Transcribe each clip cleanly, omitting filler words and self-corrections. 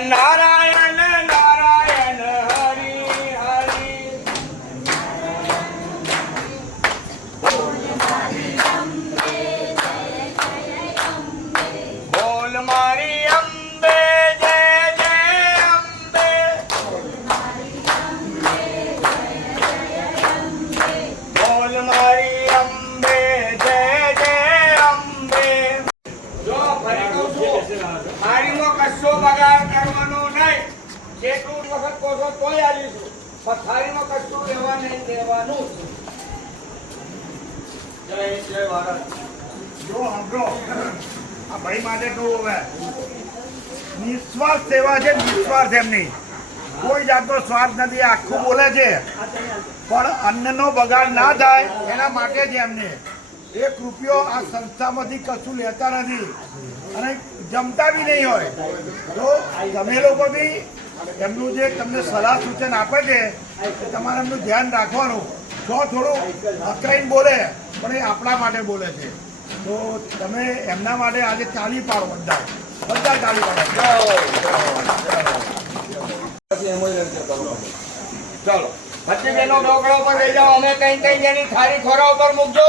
નારાયણ નારાયણ હરિ હરિ બોલ મારી અંબે જય જય અંબે બોલ મારી અંબે જય જય અંબે જો ફરી કહું છું થાળીમાં કશો બગાડ કરવાનો નહીં જેટલું વખત કોસો તોય આવીશું પણ થાળીમાં કશું લેવા નહીં દેવાનું જય જય ભારત જો સાંભળો આ ભાઈ માટે કહું હવે નિસ્વાર્થ સેવા છે નિસ્વાર્થ એમની કોઈ જાતનો સ્વાર્થ નથી આખું બોલે છે પણ અન્નનો બગાડ ના થાય એના માટે જ એમને એક રૂપિયો આ સંસ્થામાંથી કશું લેતા નથી અને જમતા બી નહીં હોય તો તમે લોકો બી એમનું જે તમને સલાહ સૂચન આપે છે તમારે એમનું ધ્યાન રાખવાનું જો થોડું અકરાઈને બોલે પણ એ આપણા માટે બોલે છે તો તમે એમના માટે આજે તાળી પાડો બધા તાળી પાડો ચાલો બધી બહેનો ઢોકળા ઉપર લઈ જાઓ અમે કઈ કઈ એની થાળી ખોરા ઉપર મૂકજો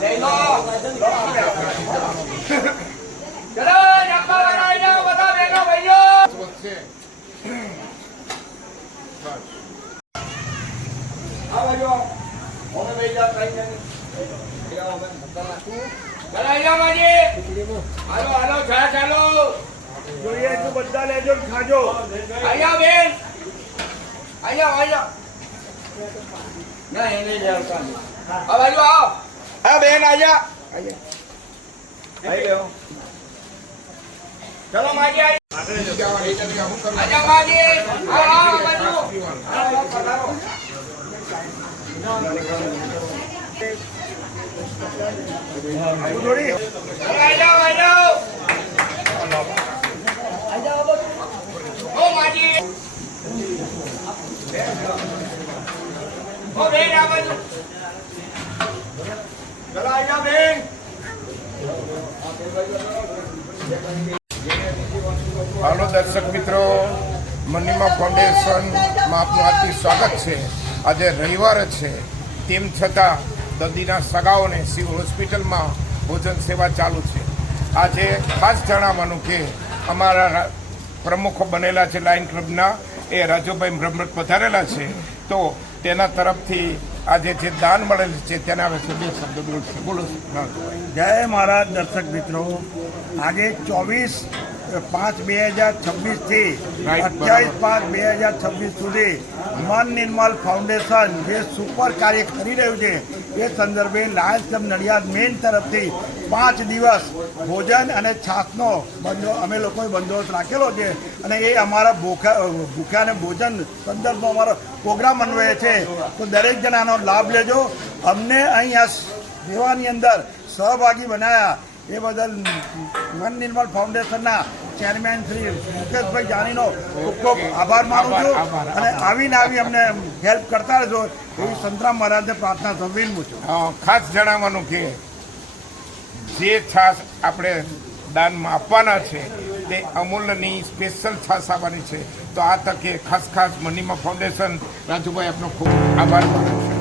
લઈ લો ચલો જમવા બનાવી જાઓ બધા બહેનો ભાઈઓ આવો અમે લઈ જાઓ કઈ નહીં હાલો હાલો ચાલો જોઈએ તો બધા લેજો ખાજો અહીંયા બેન અહીંયા ના એને લઈ આવતા આ બાજુ આવો હા બેન આજા આઈ ગયો ચલો માજી આજા માજી આવો બાજુ પધારો જોડી આજા ઓ માજી ઓ બેન આ બાજુ ચલો આજા બેન હાલો દર્શક મિત્રો, મનીમા ફાઉન્ડેશનમાં આપનું હાર્દિક સ્વાગત છે. આજે રવિવાર છે, તેમ છતાં દર્દીના સગાઓને સિવિલ હોસ્પિટલમાં ભોજન સેવા ચાલુ છે. આજે ખાસ જણાવવાનું કે અમારા પ્રમુખો બનેલા છે લાયન ક્લબના, એ રાજુભાઈ બ્રહ્મરથ પધારેલા છે, તો તેના તરફથી આજે જે દાન મળેલ છે તેના વિશે બે શબ્દ બોલશે. બોલો. જય મહારાજ. દર્શક મિત્રો, આજે 24/5/2026 થી 28/5/2026 સુધી મન નિર્મલ ફાઉન્ડેશન જે સુપર કાર્ય કરી રહ્યું છે એ સંદર્ભે લાયન્સ ક્લબ નડિયાદ મેઇન તરફથી 5 દિવસ ભોજન અને છાશનો અમે લોકોએ બંદોબસ્ત રાખેલો છે અને એ અમારા ભૂખ્યા અને ભોજન સંદર્ભમાં અમારો પ્રોગ્રામ અન્વયે છે. તો દરેક જણાનો લાભ લેજો. અમને અહીં આ સેવાની અંદર સહભાગી બનાવ્યા એ બદલ મન નિર્મલ ફાઉન્ડેશનના ચેરમેન શ્રી મુકેશભાઈ જાનીનો ખૂબ ખૂબ આભાર માનું છું અને આવીને અમને હેલ્પ કરતા રહેજો એવી સંતરામ મહારાજને પ્રાર્થના સંવિનમું છું. ખાસ જણાવવાનું કે જે છાશ આપણે દાનમાં આપવાના છે તે અમૂલ્યની સ્પેશિયલ છાશ આવવાની છે. તો આ તકે ખાસ મનીમા ફાઉન્ડેશન રાજુભાઈ આપનો ખૂબ આભાર માનું છું.